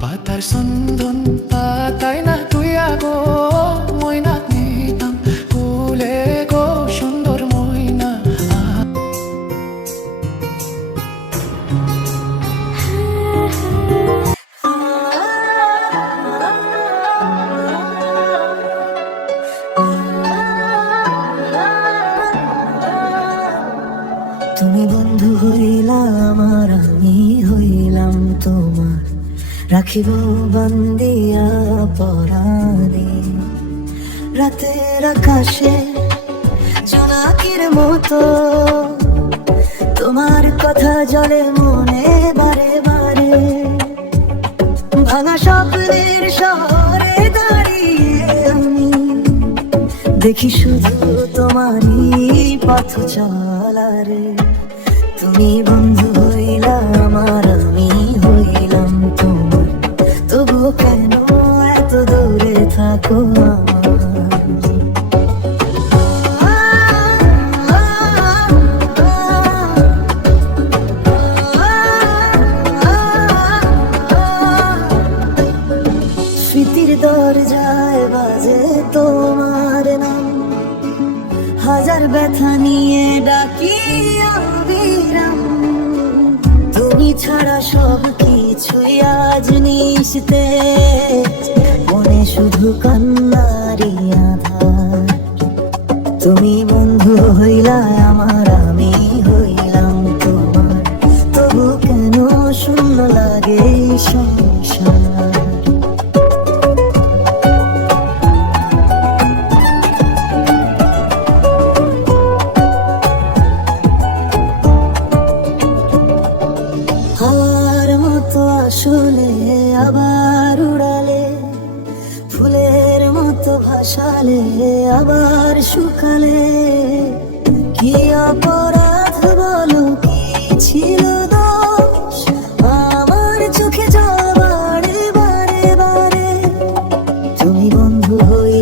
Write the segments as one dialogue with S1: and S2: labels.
S1: পাতার সন্ধন পাতায় না তুই আগো ময়না নিতাম কুলে গো সুন্দর ময়না
S2: তুমি বন্ধু হইলাম আর আমি হইলাম তোমার রাখিব বন্দিয়া পরাণে। রাতের আকাশে জোনাকির মতো তোমার কথা জলে মনে বারে বারে। ভাঙা স্বপ্নের শহরে দাঁড়িয়ে আমি দেখি শুধু তোমারই পথ চলারে। তুমি বন্ধু হইলাম আমার হাজার ব্যথা নিয়ে ডাকি অবিরাম। তুমি ছাড়া সব কিছুই আজ নিশতে। মনে শুধু কান্নারি আধার। তুমি বন্ধু হইলা, আমার আমি হইলাম তোমার। তবু কেন শূন্য লাগে এই মতো আসলে আবার উড়ালে, ফুলের মতো ভাসালে আবার শুকালে। কি অপরাধ বলো, কি ছিল চোখে জল বারে বারে। বারে তুমি বন্ধু হইলা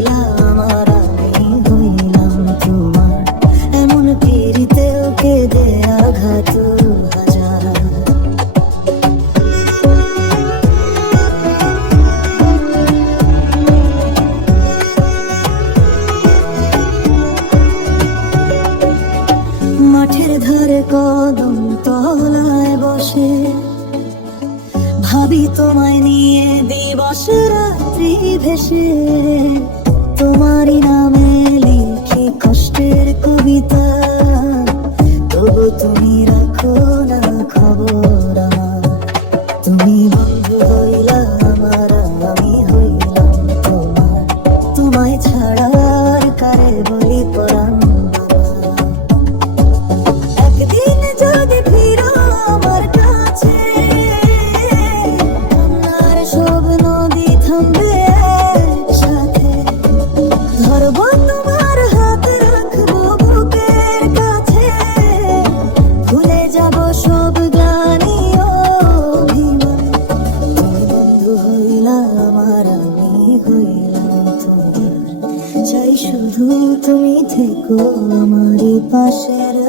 S2: ভেসে তোমারই নামে লিখি কষ্টের কবিতা। তবু তুমি রাখো না খবর তুমি আমার আমি হইলাম তোমার। চাই শুধু তুমি থেকো আমার পাশের